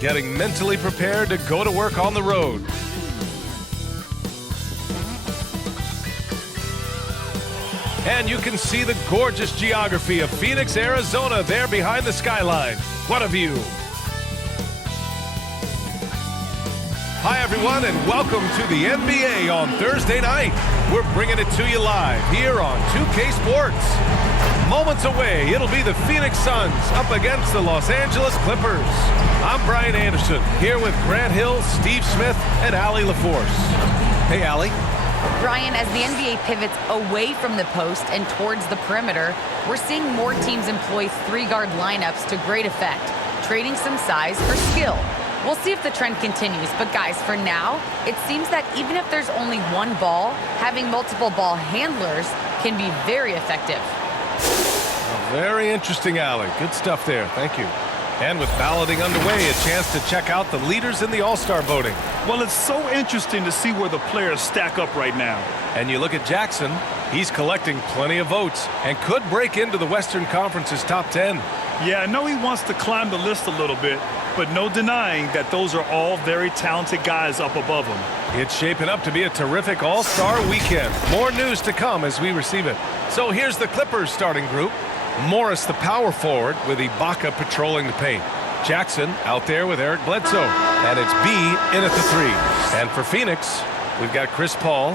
getting mentally prepared to go to work on the road. And you can see the gorgeous geography of Phoenix, Arizona there behind the skyline. What a view. Hi everyone, and welcome to the NBA on Thursday night. We're bringing it to you live here on 2K Sports. Moments away, it'll be the Phoenix Suns up against the Los Angeles Clippers. I'm Brian Anderson, here with Grant Hill, Steve Smith, and Allie LaForce. Hey, Allie. Brian, as the NBA pivots away from the post and towards the perimeter, we're seeing more teams employ three-guard lineups to great effect, trading some size for skill. We'll see if the trend continues, but guys, for now, it seems that even if there's only one ball, having multiple ball handlers can be very effective. Very interesting, Allie. Good stuff there. Thank you. And with balloting underway, a chance to check out the leaders in the All-Star voting. Well, it's so interesting to see where the players stack up right now. And you look at Jackson, he's collecting plenty of votes and could break into the Western Conference's top 10. Yeah, I know he wants to climb the list a little bit, but no denying that those are all very talented guys up above him. It's shaping up to be a terrific All-Star weekend. More news to come as we receive it. So here's the Clippers starting group. Morris, the power forward, with Ibaka patrolling the paint. Jackson out there with Eric Bledsoe. And it's B in at the 3. And for Phoenix, we've got Chris Paul.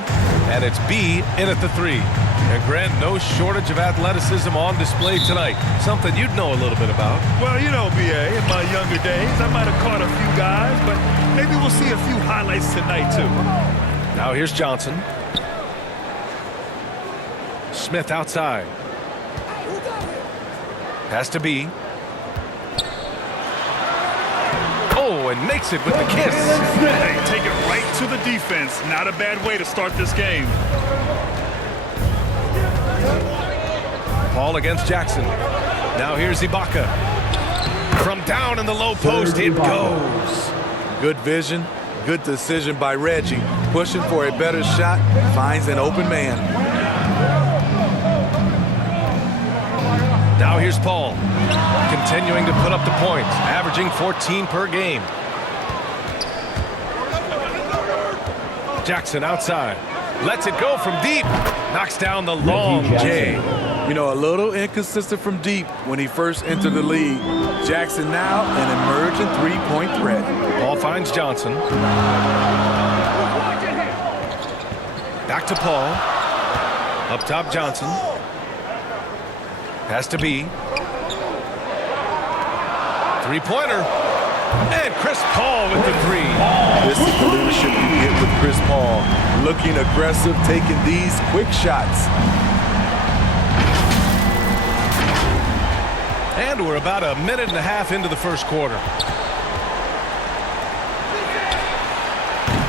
And it's B in at the 3. And Grant, no shortage of athleticism on display tonight. Something you'd know a little bit about. Well, you know, B.A., in my younger days, I might have caught a few guys, but maybe we'll see a few highlights tonight, too. Now here's Johnson. Smith outside. Has to be. Oh, and makes it with the kiss. Hey, take it right to the defense. Not a bad way to start this game. Paul against Jackson. Now here's Ibaka. From down in the low post, it goes. Good vision, good decision by Reggie. Pushing for a better shot, finds an open man. Now here's Paul, continuing to put up the points, averaging 14 per game. Jackson outside, lets it go from deep, knocks down the long J. You know, a little inconsistent from deep when he first entered the league. Jackson now an emerging three-point threat. Paul finds Johnson. Back to Paul. Up top, Johnson. Has to be. Three-pointer. And Chris Paul with the 3. This is the leadership you get with Chris Paul. Looking aggressive, taking these quick shots. And we're about a minute and a half into the first quarter.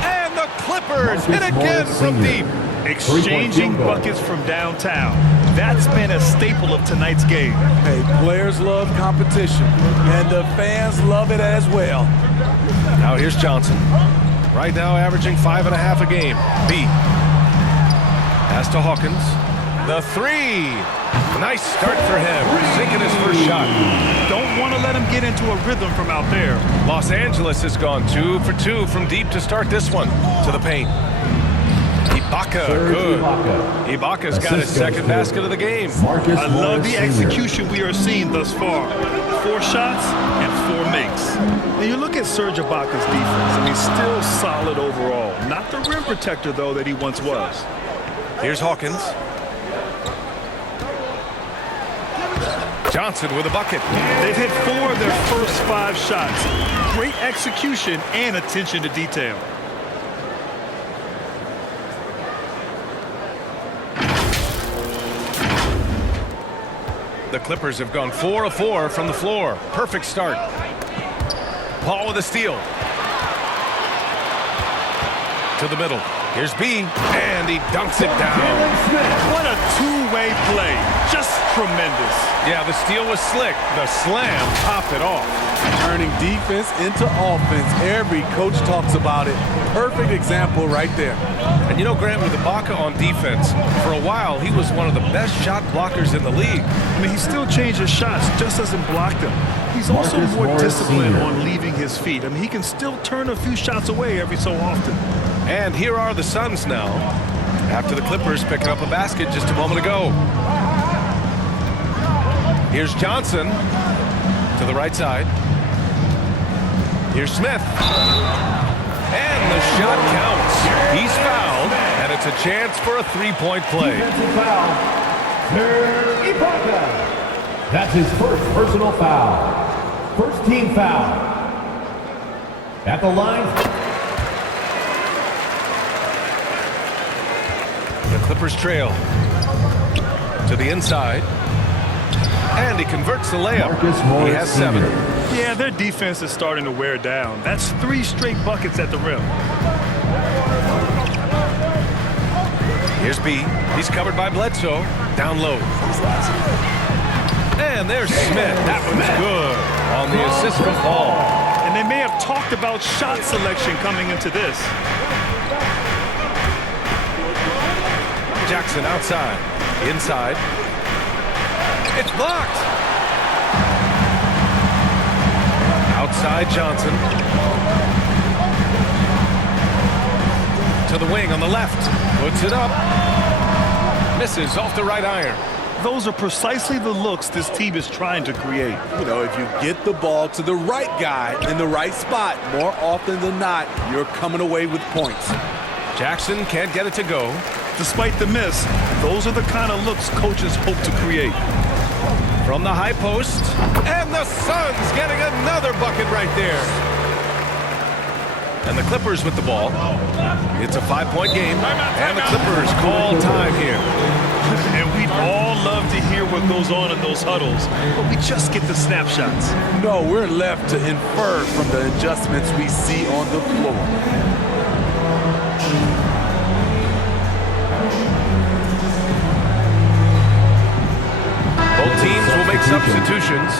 And the Clippers hit again from deep. Exchanging buckets from downtown. That's been a staple of tonight's game. Hey, players love competition, and the fans love it as well. Now here's Johnson. Right now averaging 5.5 a game. B. Pass to Hawkins. The 3. Nice start for him. Sinking his first shot. Don't want to let him get into a rhythm from out there. Los Angeles has gone 2 for 2 from deep to start this one. To the paint. Ibaka, good. Ibaka's got his second basket of the game. I love the execution we are seeing thus far. 4 shots and 4 makes. And you look at Serge Ibaka's defense, and he's still solid overall. Not the rim protector, though, that he once was. Here's Hawkins. Johnson with a bucket. They've hit 4 of their first 5 shots. Great execution and attention to detail. The Clippers have gone 4 of 4 from the floor. Perfect start. Paul with a steal. To the middle. Here's B, and he dunks it down. What a two-way play. Just tremendous. Yeah, the steal was slick. The slam topped it off. Turning defense into offense. Every coach talks about it. perfect example right there. And you know, Grant, with Ibaka on defense, for a while he was one of the best shot blockers in the league. I mean, he still changes shots, just doesn't block them. He's also Marcus more Morris disciplined Sr. on leaving his feet. I mean, he can still turn a few shots away every so often. And here are the Suns now, after the Clippers picking up a basket just a moment ago. Here's Johnson to the right side. Here's Smith. And the shot counts. He's fouled, and it's a chance for a three-point play. Defensive foul. Serge Ibaka. That's his first personal foul. First team foul. At the line. The Clippers trail to the inside. And he converts the layup. Marcus Morris He has 7. Sr. Yeah, their defense is starting to wear down. That's 3 straight buckets at the rim. Here's B. He's covered by Bledsoe. Down low. And there's Smith. That one's good on the assist from Paul. And they may have talked about shot selection coming into this. Jackson outside. Inside. It's blocked. Outside Johnson. To the wing on the left. Puts it up. Misses off the right iron. Those are precisely the looks this team is trying to create. You know, if you get the ball to the right guy in the right spot, more often than not, you're coming away with points. Jackson can't get it to go. Despite the miss, those are the kind of looks coaches hope to create. From the high post. And the Suns getting another bucket right there. And the Clippers with the ball. It's a 5-point game. And the Clippers call time here. And we'd all love to hear what goes on in those huddles, but we just get the snapshots. No, we're left to infer from the adjustments we see on the floor. Both teams will make substitutions.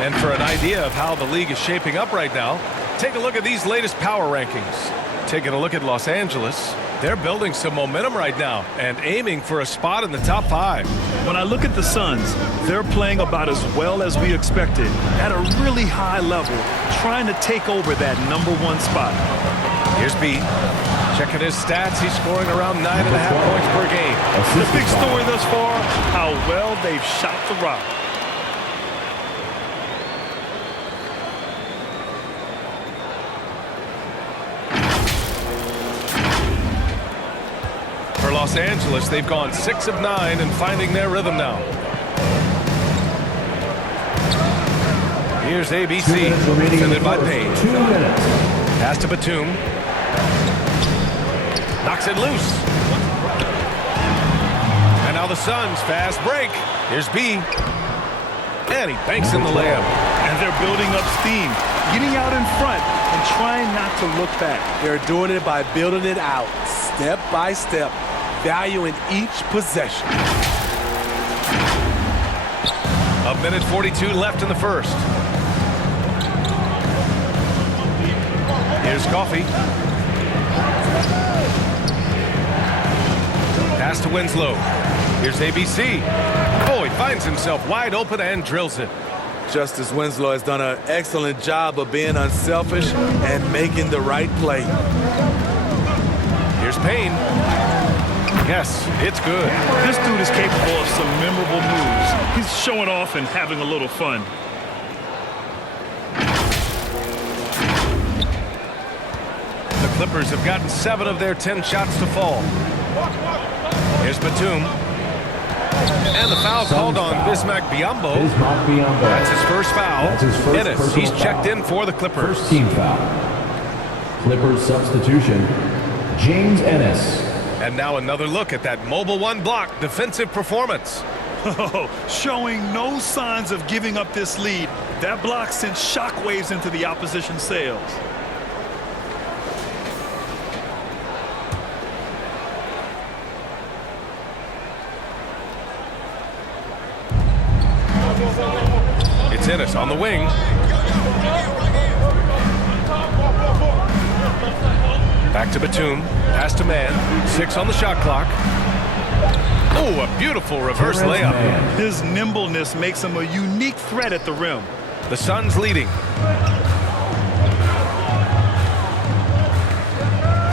And for an idea of how the league is shaping up right now, take a look at these latest power rankings. Taking a look at Los Angeles, they're building some momentum right now and aiming for a spot in the top 5. When I look at the Suns, they're playing about as well as we expected, at a really high level, trying to take over that #1 spot. Here's B. Checking his stats, he's scoring around 9.5 points per game. The big story thus far, how well they've shot the rock. For Los Angeles, they've gone 6 of 9 and finding their rhythm now. Here's ABC, defended by Payne. 2 minutes. Pass to Batum. Knocks it loose. And now the Suns, fast break. Here's B. And he banks in the layup. And they're building up steam, getting out in front and trying not to look back. They're doing it by building it out, step by step, valuing each possession. 1:42 left in the first. Here's Coffey. Pass to Winslow. Here's ABC. Oh, he finds himself wide open and drills it. Justice Winslow has done an excellent job of being unselfish and making the right play. Here's Payne. Yes, it's good. This dude is capable of some memorable moves. He's showing off and having a little fun. The Clippers have gotten 7 of their 10 shots to fall. Here's Batum. And the foul called on Bismack Biyombo. Bismack Biyombo. That's his first foul. That's his first Ennis, personal he's checked foul. in for the Clippers. First team foul. Clippers substitution, James Ennis. And now another look at that mobile 1 block defensive performance. Showing no signs of giving up this lead. That block sent shockwaves into the opposition sails. It's Ennis on the wing. Back to Batum. Pass to Mann. 6 on the shot clock. Oh, a beautiful reverse layup. His nimbleness makes him a unique threat at the rim. The Suns leading.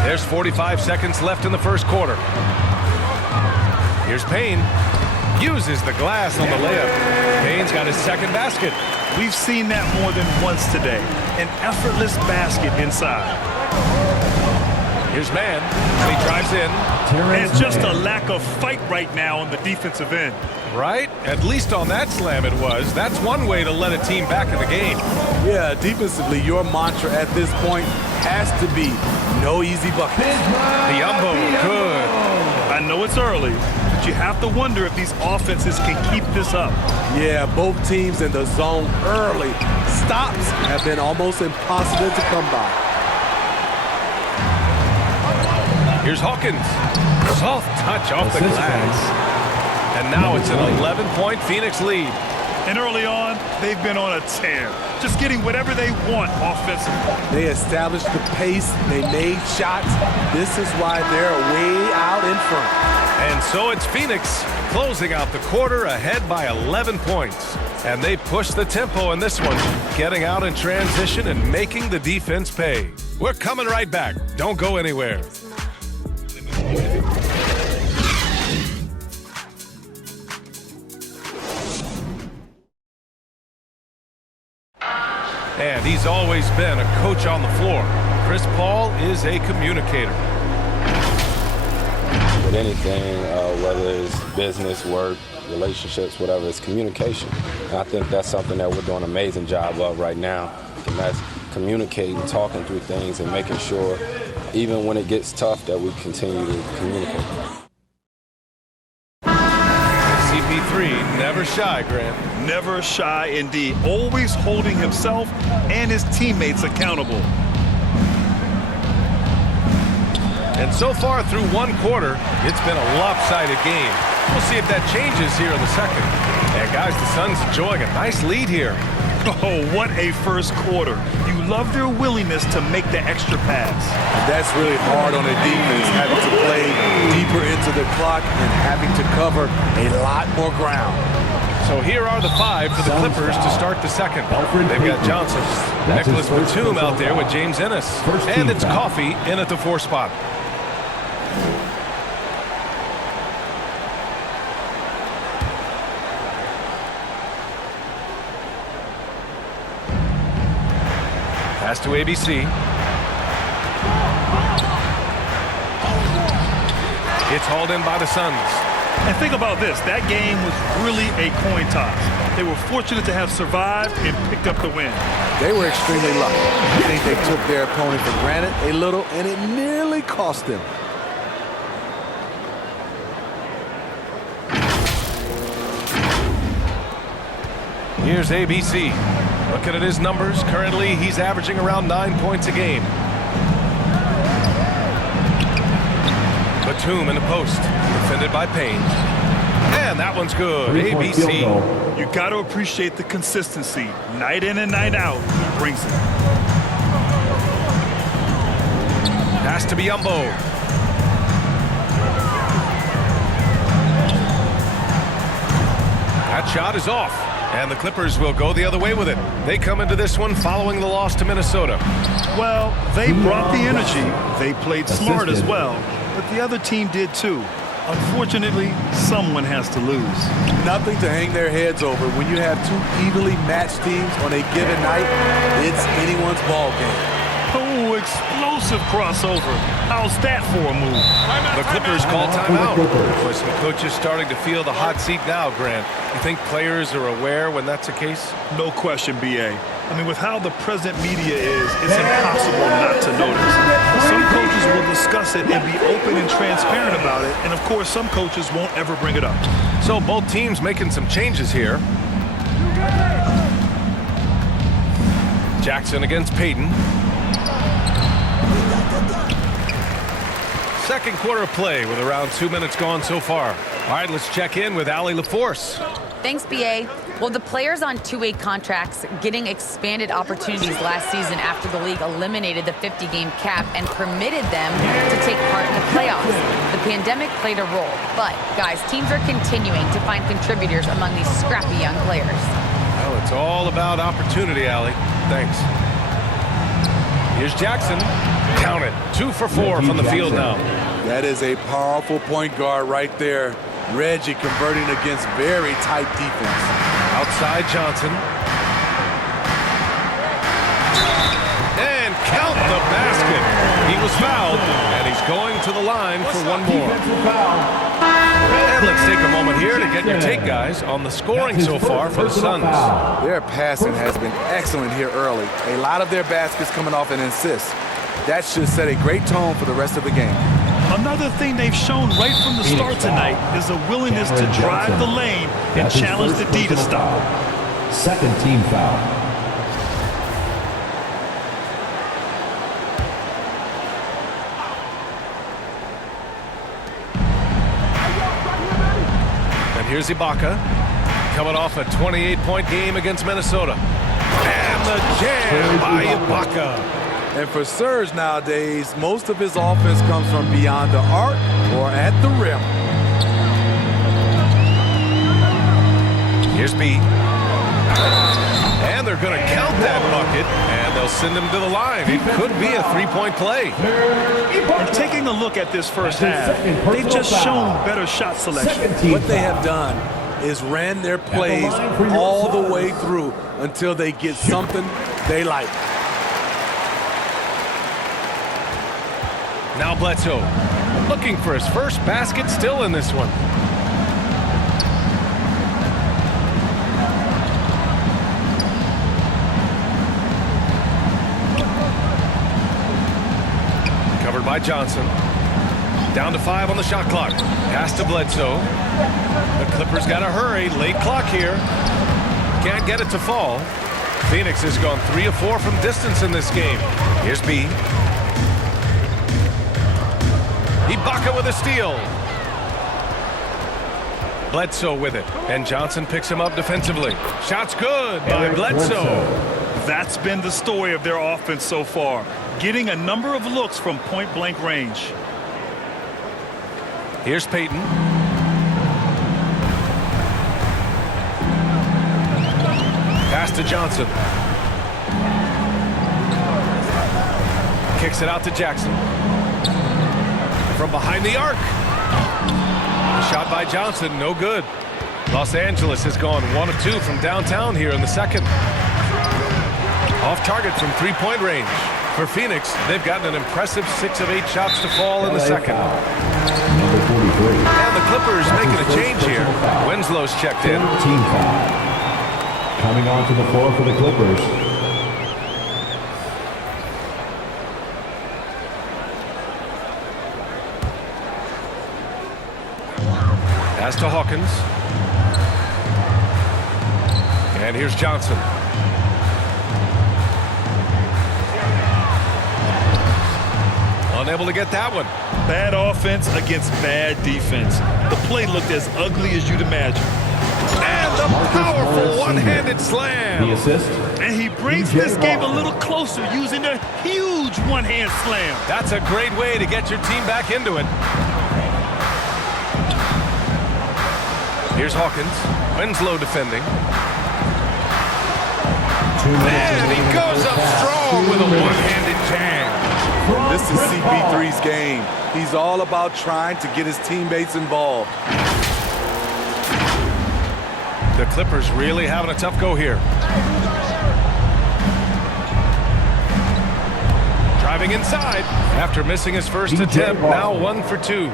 There's 45 seconds left in the first quarter. Here's Payne. Uses the glass on the layup. Payne's got his second basket. We've seen that more than once today. An effortless basket inside. Here's Mann. He drives in. And it's just a lack of fight right now on the defensive end. Right? At least on that slam it was. That's one way to let a team back in the game. Yeah, defensively, your mantra at this point has to be no easy buckets. Biyombo, good. I know it's early, but you have to wonder if these offenses can keep this up. Yeah, both teams in the zone early. Stops have been almost impossible to come by. Here's Hawkins. Soft touch off the glass. And now it's an 11-point Phoenix lead. And early on, they've been on a tear. Just getting whatever they want offensively. They established the pace. They made shots. This is why they're way out in front. And so it's Phoenix closing out the quarter ahead by 11 points. And they push the tempo in this one, getting out in transition and making the defense pay. We're coming right back. Don't go anywhere. And he's always been a coach on the floor. Chris Paul is a communicator. With anything, whether it's business, work, relationships, whatever, it's communication. And I think that's something that we're doing an amazing job of right now. And that's communicating, talking through things, and making sure, even when it gets tough, that we continue to communicate. CP3, never shy, Grant. Never shy indeed. Always holding himself and his teammates accountable. And so far through one quarter, it's been a lopsided game. We'll see if that changes here in the second. And guys, the Suns enjoying a nice lead here. Oh, what a first quarter. You love their willingness to make the extra pass. That's really hard on a defense, having to play deeper into the clock and having to cover a lot more ground. So here are the 5 for the Clippers to start the second. They've got Johnson, Nicholas Batum out there with James Ennis. And it's Coffey in at the 4 spot. Pass to ABC. It's hauled in by the Suns. And think about this. That game was really a coin toss. They were fortunate to have survived and picked up the win. They were extremely lucky. I think they took their opponent for granted a little, and it nearly cost them. Here's ABC. Looking at his numbers, currently he's averaging around 9 points a game. Batum in the post, defended by Payne. And that one's good. ABC. You got to appreciate the consistency. Night in and night out, he brings it. Pass to Biyombo. That shot is off. And the Clippers will go the other way with it. They come into this one following the loss to Minnesota. Well, they brought the energy. They played smart as well. But the other team did too. Unfortunately, someone has to lose. Nothing to hang their heads over. When you have 2 evenly matched teams on a given night, it's anyone's ball game. Oh, explosive crossover. How's that for a move? The Clippers call timeout. Boy, some coaches starting to feel the hot seat now, Grant. You think players are aware when that's the case? No question, B.A. I mean, with how the present media is, it's impossible not to notice. Some coaches will discuss it and be open and transparent about it, and of course, some coaches won't ever bring it up. So both teams making some changes here. Jackson against Payton. Second quarter of play with around 2 minutes gone so far. All right, let's check in with Allie LaForce. Thanks, BA. Well, the players on two-way contracts getting expanded opportunities last season after the league eliminated the 50-game cap and permitted them to take part in the playoffs. The pandemic played a role, but, guys, teams are continuing to find contributors among these scrappy young players. Well, it's all about opportunity, Allie. Thanks. Here's Jackson. Count it. 2 for 4 from the field now. That is a powerful point guard right there. Reggie converting against very tight defense. Outside Johnson. And count the basket. He was fouled, and he's going to the line for one more. And let's take a moment here to get your take, guys, on the scoring so far for the Suns. Their passing has been excellent here early. A lot of their baskets coming off an assist. That should set a great tone for the rest of the game. Another thing they've shown right from the start tonight is a willingness to drive the lane and challenge the D to stop. Second team foul. And here's Ibaka, coming off a 28-point game against Minnesota. And the jam by Ibaka. And for Serge nowadays, most of his offense comes from beyond the arc or at the rim. Here's B. And they're going to count that bucket, and they'll send him to the line. It could be a three-point play. And taking a look at this first half, they've just shown better shot selection. What they have done is ran their plays all the way through until they get something they like. Now Bledsoe, looking for his first basket, still in this one. Covered by Johnson. Down to 5 on the shot clock. Pass to Bledsoe. The Clippers got to hurry. Late clock here. Can't get it to fall. Phoenix has gone 3 of 4 from distance in this game. Here's B. Ibaka with a steal. Bledsoe with it. And Johnson picks him up defensively. Shot's good by Bledsoe. That's been the story of their offense so far, getting a number of looks from point-blank range. Here's Payton. Pass to Johnson. Kicks it out to Jackson. From behind the arc. The shot by Johnson, no good. Los Angeles has gone 1 of 2 from downtown here in the second. Off target from three-point range. For Phoenix, they've gotten an impressive 6 of 8 shots to fall in the second. And the Clippers making a change here. Winslow's checked in. Team foul. Coming onto the floor for the Clippers. Pass to Hawkins. And here's Johnson. Unable to get that one. Bad offense against bad defense. The play looked as ugly as you'd imagine. And the powerful one-handed slam. The assist. And he brings this game a little closer using a huge one-hand slam. That's a great way to get your team back into it. Here's Hawkins. Winslow defending. And he goes up strong with a one-handed jam. This is CP3's game. He's all about trying to get his teammates involved. The Clippers really having a tough go here. Driving inside after missing his first attempt. Now 1 for 2.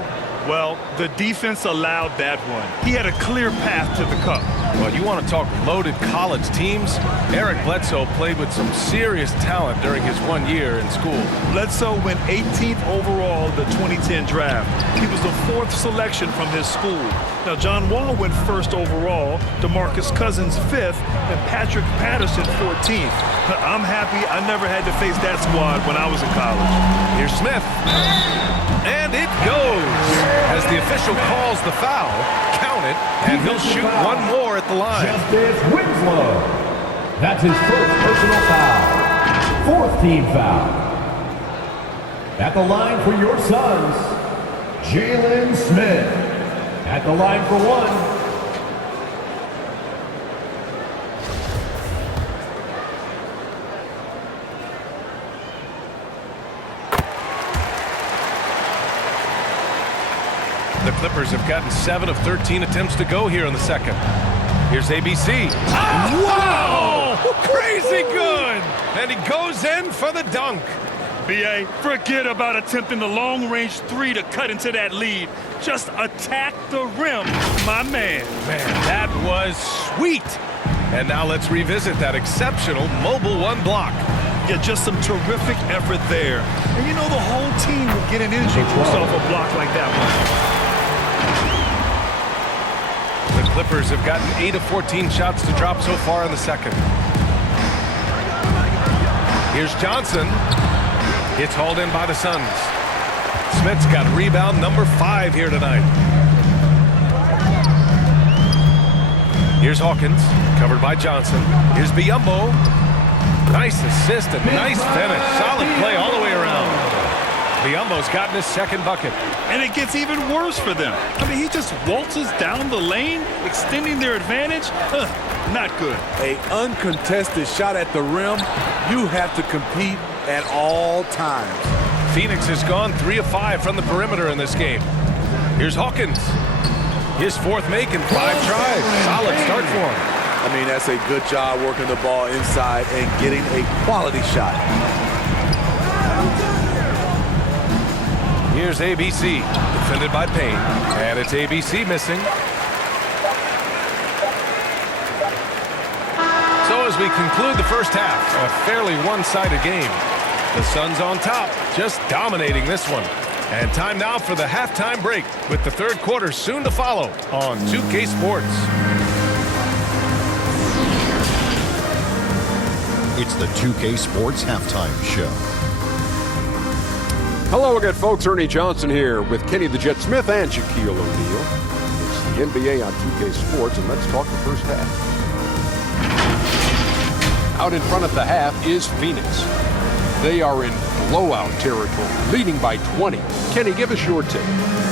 Well, the defense allowed that one. He had a clear path to the cup. Well, you want to talk loaded college teams? Eric Bledsoe played with some serious talent during his 1 year in school. Bledsoe went 18th overall the 2010 draft. He was the 4th selection from his school. Now, John Wall went 1st overall, DeMarcus Cousins 5th, and Patrick Patterson 14th. I'm happy I never had to face that squad when I was in college. Here's Smith. And it goes. As the official calls the foul, count count it, and he'll shoot one more at the line. Justice Winslow. That's his first personal foul. 4th team foul. At the line for your Suns, Jalen Smith. At the line for 1. The Clippers have gotten 7 of 13 attempts to go here in the second. Here's ABC. Oh, wow! Crazy good! And he goes in for the dunk. B.A., forget about attempting the long-range 3 to cut into that lead. Just attack the rim, my man. Man, that was sweet. And now let's revisit that exceptional mobile 1 block. Yeah, just some terrific effort there. And you know the whole team will get an energy boost off a block like that one. The Clippers have gotten 8 of 14 shots to drop so far in the second. Here's Johnson. It's hauled in by the Suns. Smith's got rebound number 5 here tonight. Here's Hawkins, covered by Johnson. Here's Biyombo. Nice assist and nice finish. Solid play all the way around. Biyombo's gotten his second bucket. And it gets even worse for them. I mean, he just waltzes down the lane, extending their advantage. Not good. An uncontested shot at the rim. You have to compete at all times. Phoenix has gone 3 of 5 from the perimeter in this game. Here's Hawkins. His 4th make in 5 tries. Solid start for him. I mean, that's a good job working the ball inside and getting a quality shot. Here's ABC, defended by Payne. And it's ABC missing. So as we conclude the first half, a fairly one-sided game. The Suns on top, just dominating this one. And time now for the halftime break, with the third quarter soon to follow on 2K Sports. It's the 2K Sports Halftime Show. Hello again, folks. Ernie Johnson here with Kenny the Jet Smith and Shaquille O'Neal. It's the NBA on 2K Sports, and let's talk the first half. Out in front of the half is Phoenix. They are in blowout territory, leading by 20. Kenny, give us your take.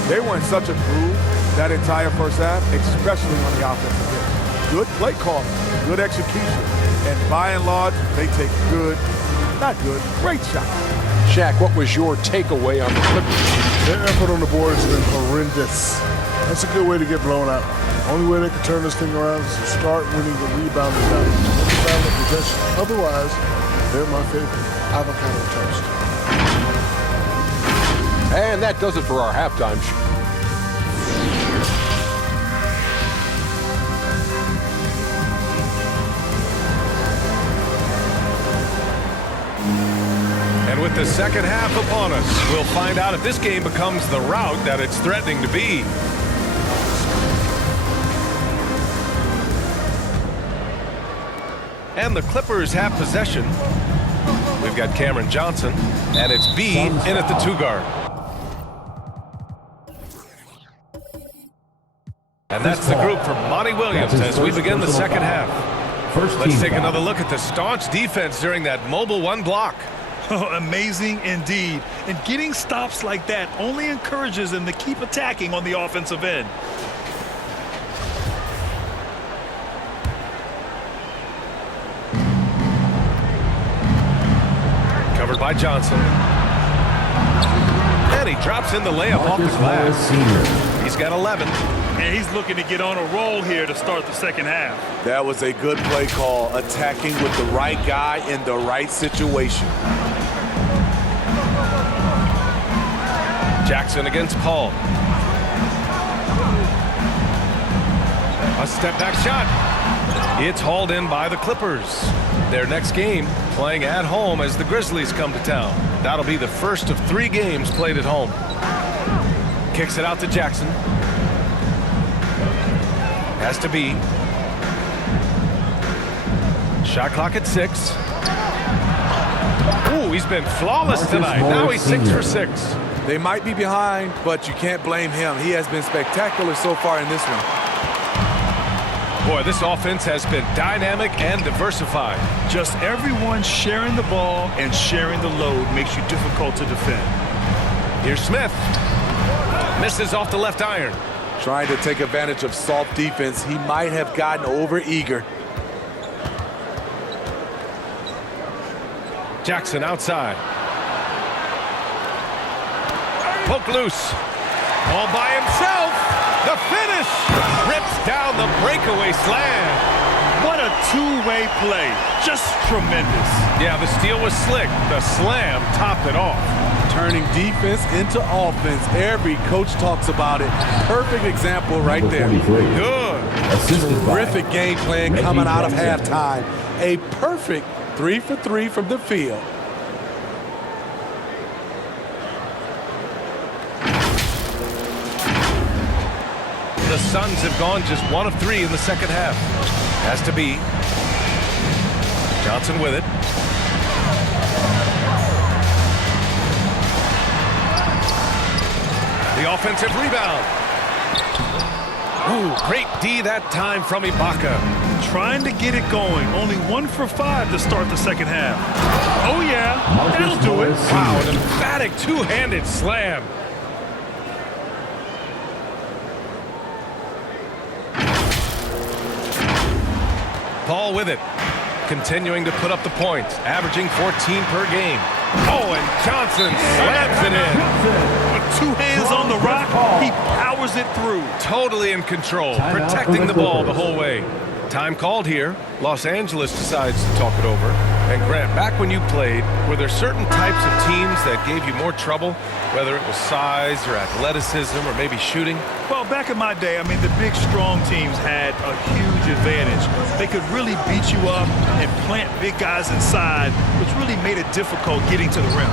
They were in such a groove that entire first half, especially on the offensive end. Good play calling, good execution, and by and large, they take great shots. Shaq, what was your takeaway on the Clippers? Their effort on the board has been horrendous. That's a good way to get blown out. Only way they can turn this thing around is to start winning the rebounding battle. Possession. Otherwise, they're my favorite. Avocado toast. And that does it for our halftime show. And with the second half upon us, we'll find out if this game becomes the rout that it's threatening to be. And the Clippers have possession. We've got Cameron Johnson, and it's B in at the 2 guard. And that's the group for Monty Williams as we begin the second half. Let's take another look at the staunch defense during that mobile 1 block. Oh, amazing indeed. And getting stops like that only encourages them to keep attacking on the offensive end. Covered by Johnson. And he drops in the layup off the glass. He's got 11. And he's looking to get on a roll here to start the second half. That was a good play call, attacking with the right guy in the right situation. Jackson against Paul. A step-back shot. It's hauled in by the Clippers. Their next game playing at home as the Grizzlies come to town. That'll be the first of 3 games played at home. Kicks it out to Jackson. Has to be. Shot clock at 6. Ooh, he's been flawless tonight. Now he's 6 for 6. They might be behind, but you can't blame him. He has been spectacular so far in this one. Boy, this offense has been dynamic and diversified. Just everyone sharing the ball and sharing the load makes you difficult to defend. Here's Smith. Misses off the left iron. Trying to take advantage of soft defense. He might have gotten over-eager. Jackson outside. Poke loose. All by himself. The finish. Rips down the breakaway slam. What a two-way play. Just tremendous. Yeah, the steal was slick. The slam topped it off. Turning defense into offense. Every coach talks about it. Perfect example right there. Good. Terrific game plan coming out of halftime. A perfect 3 for 3 from the field. The Suns have gone just 1 of 3 in the second half. Has to be. Johnson with it. The offensive rebound. Ooh, great D that time from Ibaka. Trying to get it going. Only 1 for 5 to start the second half. Oh, yeah. That'll do it. Wow, an emphatic two-handed slam. Paul with it. Continuing to put up the points. Averaging 14 per game. Oh, and Johnson slams it in. With 2 hands on the rock, he powers it through. Totally in control, protecting the ball the whole way. Time called here. Los Angeles decides to talk it over. And Grant, back when you played, were there certain types of teams that gave you more trouble, whether it was size or athleticism or maybe shooting? Well, back in my day, I mean, the big, strong teams had a huge advantage. They could really beat you up and plant big guys inside, which really made it difficult getting to the rim.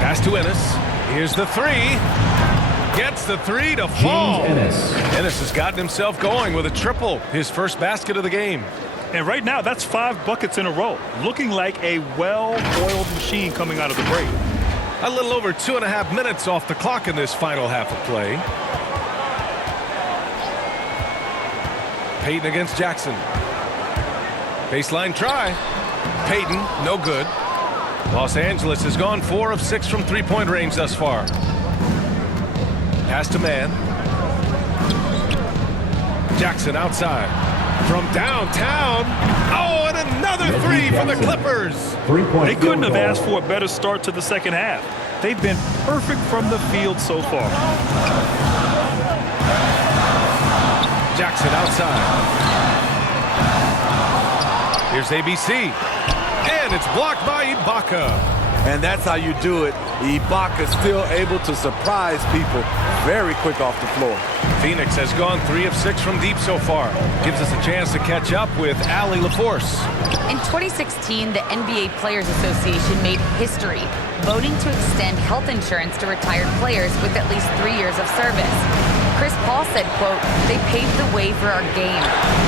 Pass to Ennis. Here's the 3. Gets the 3 to fall. Ennis has gotten himself going with a triple, his first basket of the game. And right now, that's 5 buckets in a row, looking like a well-oiled machine coming out of the break. A little over 2.5 minutes off the clock in this final half of play. Payton against Jackson. Baseline try. Payton, no good. Los Angeles has gone 4 of 6 from three-point range thus far. Pass to man. Jackson outside. From downtown. Oh, and another 3 for the Clippers. They couldn't have asked for a better start to the second half. They've been perfect from the field so far. Jackson outside. Here's ABC. And it's blocked by Ibaka. And that's how you do it. Ibaka still able to surprise people very quick off the floor. Phoenix has gone 3 of 6 from deep so far. Gives us a chance to catch up with Allie LaForce. In 2016, the NBA Players Association made history, voting to extend health insurance to retired players with at least 3 years of service. Chris Paul said, quote, "They paved the way for our game.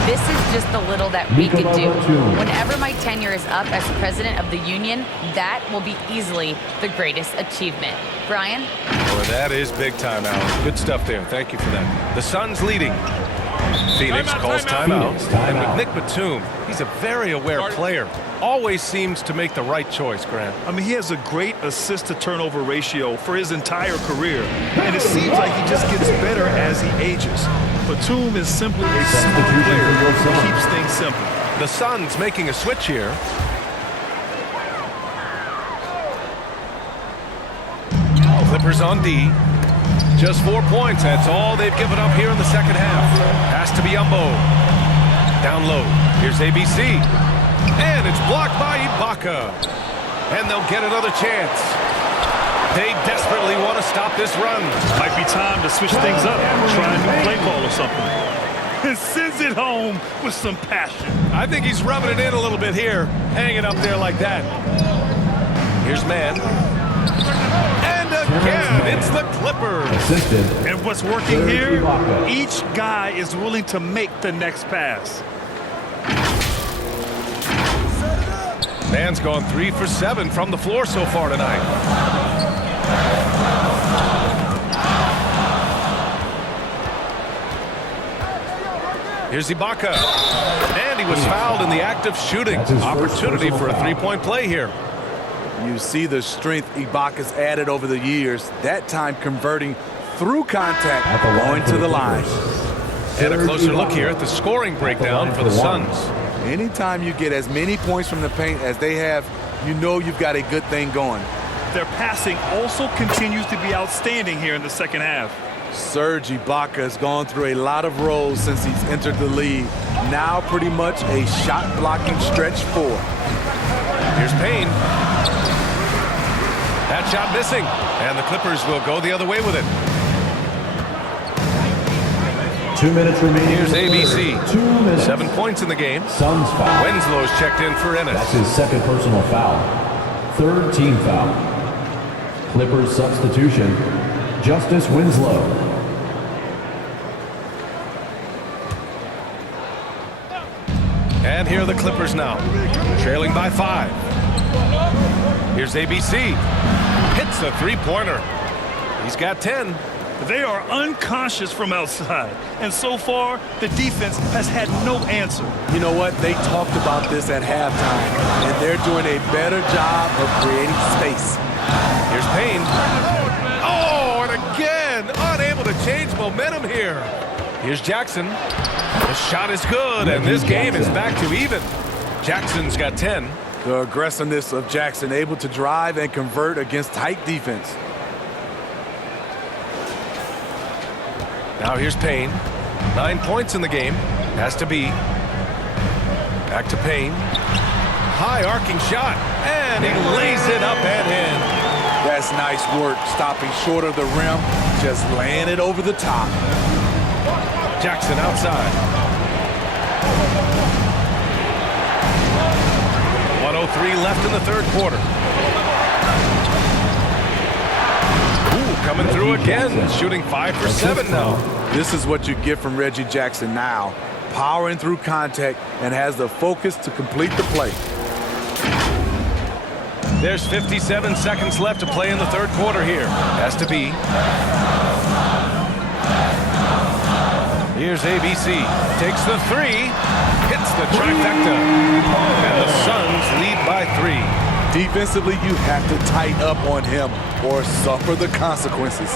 This is just the little that we could do. Whenever my tenure is up as president of the union, that will be easily the greatest achievement." Brian? Boy, that is big time, Allen. Good stuff there. Thank you for that. The Suns leading. Phoenix calls timeout. And with Nick Batum, he's a very aware player. Always seems to make the right choice, Grant. I mean, he has a great assist-to-turnover ratio for his entire career. And it seems like he just gets better as he ages. Batum is simply a smart player who keeps things simple. The Suns making a switch here. Clippers on D. Just 4 points. That's all they've given up here in the second half. Has to be Umbo. Down low. Here's ABC. And it's blocked by Ibaka. And they'll get another chance. They desperately want to stop this run. Might be time to switch things up. Try a new play call or something. And sends it home with some passion. I think he's rubbing it in a little bit here. Hanging up there like that. Here's man. And again, it's the Clippers. And what's working here, each guy is willing to make the next pass. Man's gone 3 for 7 from the floor so far tonight. Here's Ibaka. And he was fouled in the act of shooting. Opportunity for a three-point play here. You see the strength Ibaka's added over the years, that time converting through contact, going to the line. And a closer look here at the scoring breakdown for the Suns. Anytime you get as many points from the paint as they have, you know you've got a good thing going. Their passing also continues to be outstanding here in the second half. Serge Ibaka has gone through a lot of roles since he's entered the league. Now pretty much a shot-blocking stretch four. Here's Payne. That shot missing. And the Clippers will go the other way with it. 2 minutes remaining. Here's ABC. 2 minutes. 7 points in the game. Suns foul. Winslow's checked in for Ennis. That's his second personal foul. Third team foul. Clippers substitution, Justice Winslow. And here are the Clippers now, trailing by 5. Here's ABC. Hits a three-pointer. He's got 10. They are unconscious from outside, and so far, the defense has had no answer. You know what? They talked about this at halftime, and they're doing a better job of creating space. Here's Payne. Oh, and again, unable to change momentum here. Here's Jackson. The shot is good, and this game is back to even. Jackson's got 10. The aggressiveness of Jackson, able to drive and convert against tight defense. Now here's Payne. 9 points in the game. Has to be. Back to Payne. High arcing shot. And he lays it up and in. That's nice work. Stopping short of the rim. Just laying it over the top. Jackson outside. 1:03 left in the third quarter. Coming through again, shooting 5 for 7 now. This is what you get from Reggie Jackson now. Powering through contact and has the focus to complete the play. There's 57 seconds left to play in the third quarter here. Has to be. Here's ABC. Takes the three. Hits the trifecta. And the Suns lead by 3. Defensively, you have to tighten up on him or suffer the consequences.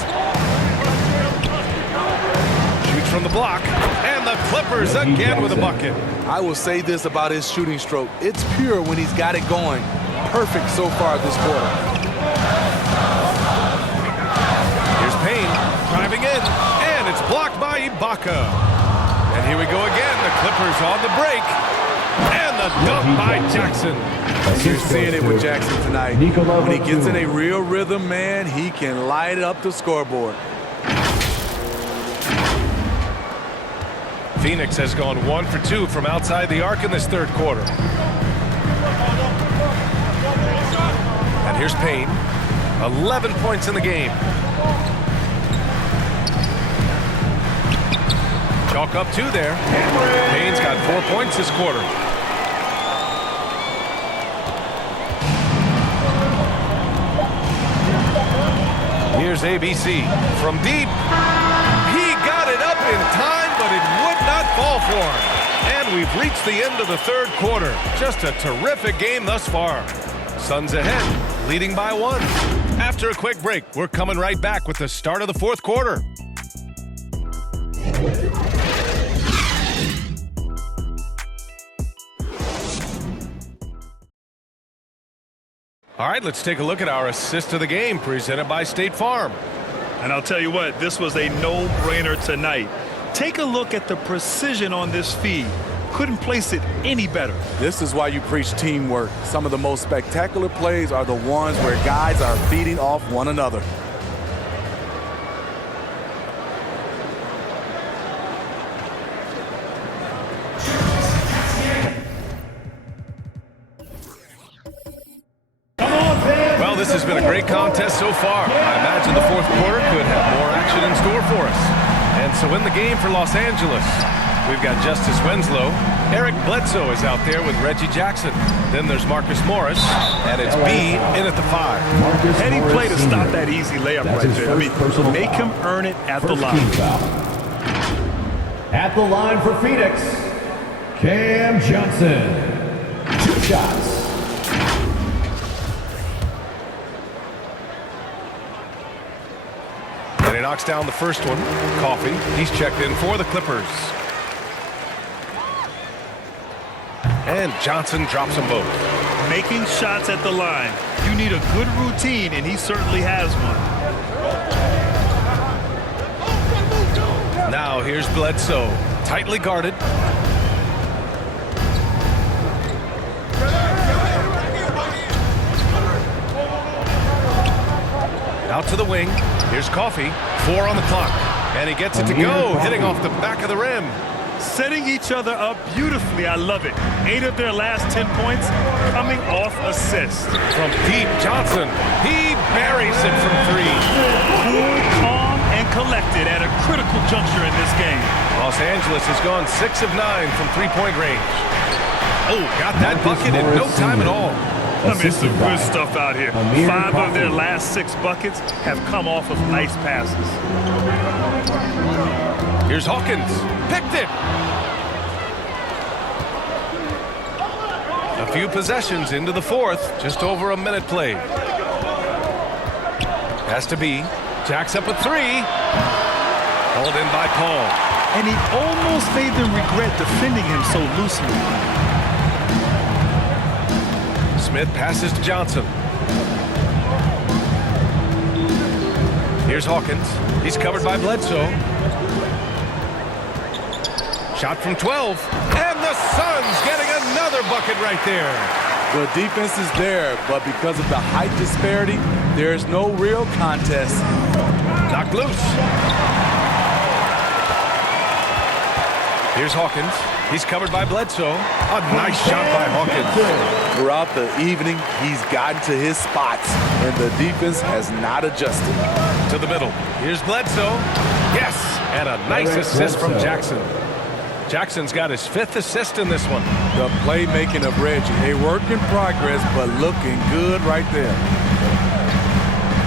Shoots from the block, and the Clippers again with a bucket. I will say this about his shooting stroke. It's pure when he's got it going. Perfect so far this quarter. Here's Payne driving in, and it's blocked by Ibaka. And here we go again. The Clippers on the break. And the dunk by Jackson. You're seeing it with Jackson tonight. When he gets in a real rhythm, man, he can light up the scoreboard. Phoenix has gone 1 for 2 from outside the arc in this third quarter. And here's Payne. 11 points in the game. Chalk up 2 there. Payne's got 4 points this quarter. Here's ABC from deep. He got it up in time, but it would not fall for him. And we've reached the end of the third quarter. Just a terrific game thus far. Suns ahead, leading by 1. After a quick break, we're coming right back with the start of the fourth quarter. All right, let's take a look at our assist of the game presented by State Farm. And I'll tell you what, this was a no-brainer tonight. Take a look at the precision on this feed. Couldn't place it any better. This is why you preach teamwork. Some of the most spectacular plays are the ones where guys are feeding off one another. Well, this has been a great contest so far. I imagine the fourth quarter could have more action in store for us. And so in the game for Los Angeles, we've got Justice Winslow. Eric Bledsoe is out there with Reggie Jackson. Then there's Marcus Morris, and it's B in at the 5. Heady play to stop that easy layup right there. I mean, make him earn it at the line. At the line for Phoenix, Cam Johnson. 2 shots. And he knocks down the first one. Coffee, he's checked in for the Clippers. And Johnson drops them both. Making shots at the line. You need a good routine, and he certainly has one. Now here's Bledsoe. Tightly guarded. Out to the wing. Here's Coffee. 4 on the clock. And he gets it to go, hitting off the back of the rim. Setting each other up beautifully. I love it. 8 of their last 10 points coming off assists. From deep, Johnson. He buries it from 3. Cool, calm, and collected at a critical juncture in this game. Los Angeles has gone 6 of 9 from three-point range. Oh, got that bucket in no time at all. I mean, some good stuff out here. 5 of their last 6 buckets have come off of nice passes. Here's Hawkins. Picked it. A few possessions into the fourth. Just over a minute played. Has to be. Jacks up a 3. Held in by Paul. And he almost made them regret defending him so loosely. Smith passes to Johnson. Here's Hawkins. He's covered by Bledsoe. Shot from 12. And the Suns getting another bucket right there. The defense is there, but because of the height disparity, there's no real contest. Knocked loose. Here's Hawkins. He's covered by Bledsoe. A nice shot by Hawkins. Throughout the evening, he's gotten to his spots, and the defense has not adjusted. To the middle. Here's Bledsoe. Yes, and a nice assist from Jackson. Jackson's got his 5th assist in this one. The playmaking of Reggie, a work in progress, but looking good right there.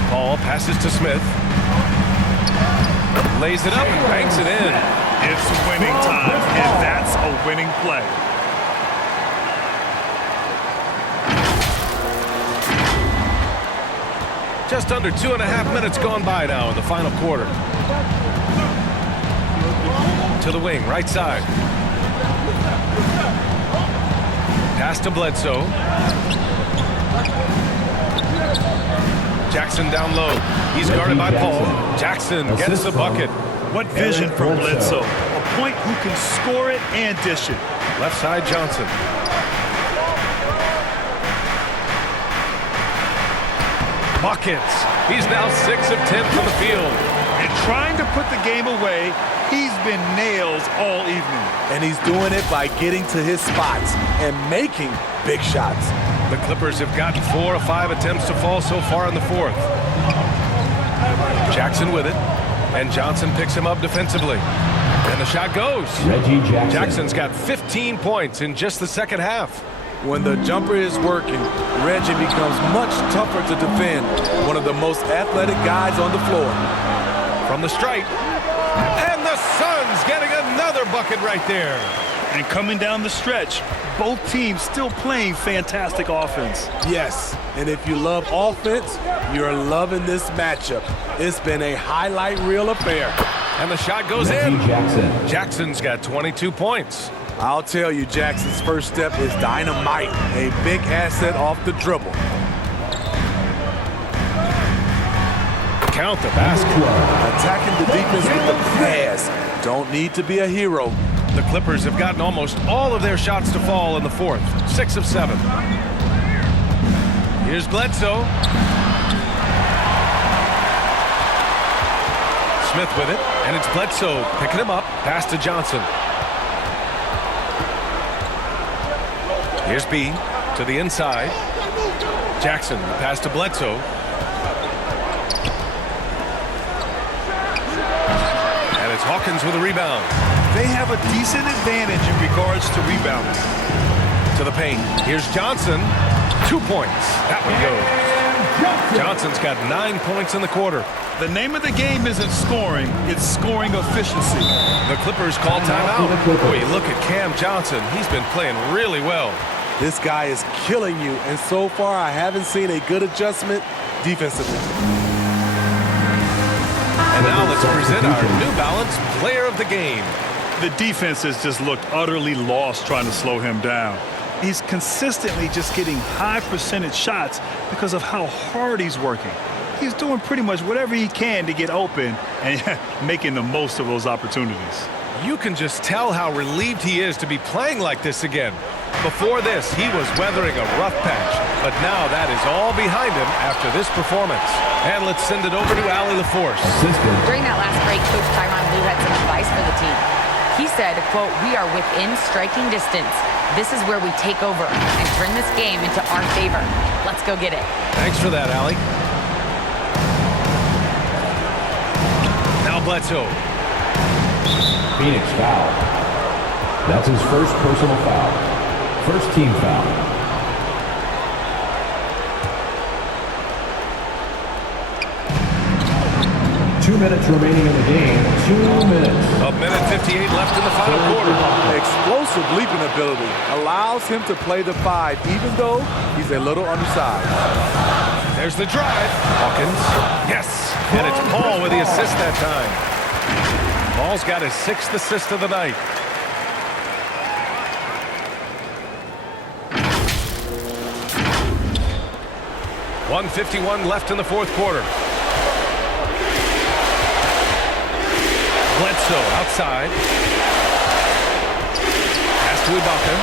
Paul passes to Smith. Lays it up and banks it in. It's winning time, and that's a winning play. Just under 2.5 minutes gone by now in the final quarter. To the wing, right side. Pass to Bledsoe. Jackson down low. He's guarded by Paul. Jackson gets the bucket. What vision from Bledsoe. A point who can score it and dish it. Left side, Johnson. Buckets. He's now 6 of 10 from the field. And trying to put the game away, he's been nails all evening. And he's doing it by getting to his spots and making big shots. The Clippers have gotten 4 of 5 attempts to fall so far in the fourth. Jackson with it. And Johnson picks him up defensively. And the shot goes. Reggie Jackson. Jackson's got 15 points in just the second half. When the jumper is working, Reggie becomes much tougher to defend. One of the most athletic guys on the floor. From the stripe. And the Suns getting another bucket right there. And coming down the stretch, both teams still playing fantastic offense. Yes, and if you love offense, you're loving this matchup. It's been a highlight reel affair. And the shot goes Reggie in. Jackson. Jackson's got 22 points. I'll tell you, Jackson's first step is dynamite. A big asset off the dribble. Count the basket. Attacking the defense with the pass. Don't need to be a hero. The Clippers have gotten almost all of their shots to fall in the fourth. 6 of 7. Here's Bledsoe. Smith with it, and it's Bledsoe picking him up. Pass to Johnson. Here's B to the inside. Jackson, the pass to Bledsoe. And it's Hawkins with a rebound. They have a decent advantage in regards to rebounding. To the paint. Here's Johnson. 2 points. That one goes. Johnson's got 9 points in the quarter. The name of the game isn't scoring, it's scoring efficiency. The Clippers call timeout. Boy, you look at Cam Johnson. He's been playing really well. This guy is killing you, and so far I haven't seen a good adjustment defensively. And now let's present our New Balance Player of the Game. The defense has just looked utterly lost trying to slow him down. He's consistently just getting high percentage shots because of how hard he's working. He's doing pretty much whatever he can to get open and making the most of those opportunities. You can just tell how relieved he is to be playing like this again. Before this, he was weathering a rough patch, but now that is all behind him after this performance. And let's send it over to Allie LaForce. During that last break, Coach Tyronn Lue had some advice for the team. He said, quote, "We are within striking distance. This is where we take over and turn this game into our favor. Let's go get it." Thanks for that, Allie. Now Bledsoe. Phoenix foul. That's his first personal foul. First team foul. Two minutes remaining in the game. 2 minutes. A minute 58 left in the final quarter. Explosive leaping ability allows him to play the 5, even though he's a little undersized. There's the drive. Hawkins. Yes. And it's Paul with the assist that time. Paul's got his 6th assist of the night. .151 left in the fourth quarter. Bledsoe outside. Pass to Ibaka.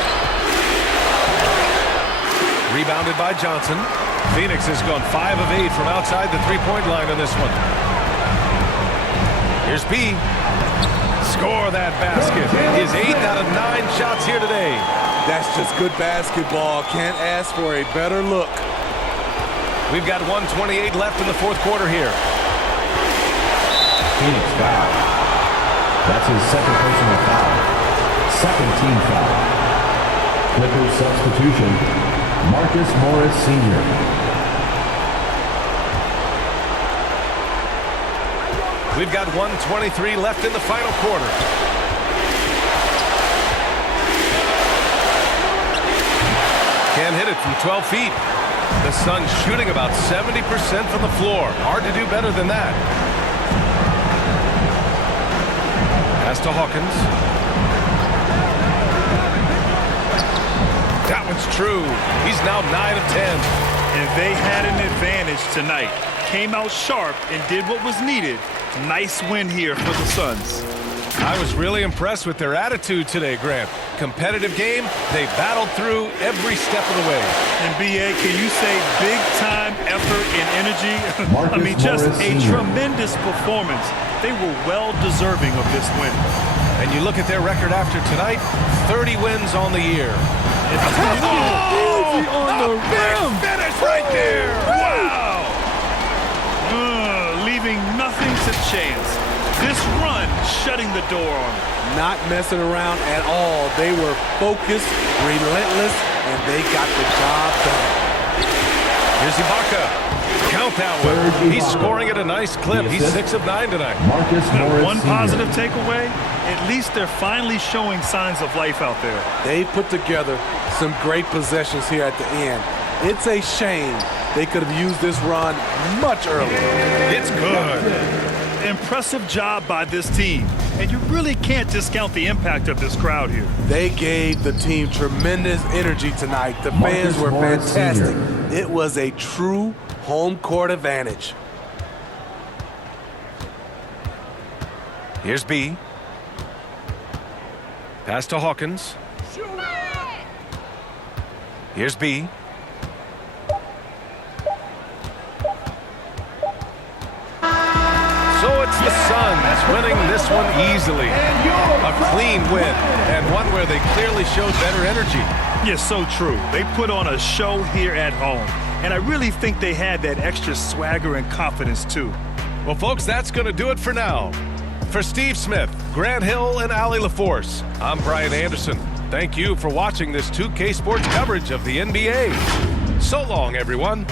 Rebounded by Johnson. Phoenix has gone 5 of 8 from outside the three-point line in this one. Here's B. Score that basket. His 8 out of 9 shots here today. That's just good basketball. Can't ask for a better look. We've got 1:28 left in the fourth quarter here. Phoenix foul. That's his second personal foul. Second team foul. Clippers substitution. Marcus Morris Sr. We've got 1:23 left in the final quarter. Can't hit it from 12 feet. The Suns shooting about 70% from the floor. Hard to do better than that. Pass to Hawkins. That one's true. He's now 9 of 10. And they had an advantage tonight. Came out sharp and did what was needed. Nice win here for the Suns. I was really impressed with their attitude today, Grant. Competitive game, they battled through every step of the way. And BA, can you say big time effort and energy? I mean, just Morris a Sr. tremendous performance. They were well deserving of this win. And you look at their record after tonight, 30 wins on the year. Easy on the rim. Finish right there. Wow. Leaving nothing to chance. This run shutting the door on them. Not messing around at all. They were focused, relentless, and they got the job done. Here's Ibaka. Count that one. He's scoring at a nice clip. He's 6 of 9 tonight. Marcus Morris One Sr. positive takeaway, at least they're finally showing signs of life out there. They put together some great possessions here at the end. It's a shame they could have used this run much earlier. It's good. Impressive job by this team. And you really can't discount the impact of this crowd here. They gave the team tremendous energy tonight. The fans were Morris fantastic. Sr. It was a true home court advantage. Here's B. Pass to Hawkins. Here's B. So it's the Suns winning this one easily. A clean win, and one where they clearly showed better energy. Yes, so true. They put on a show here at home. And I really think they had that extra swagger and confidence, too. Well, folks, that's going to do it for now. For Steve Smith, Grant Hill, and Allie LaForce, I'm Brian Anderson. Thank you for watching this 2K Sports coverage of the NBA. So long, everyone.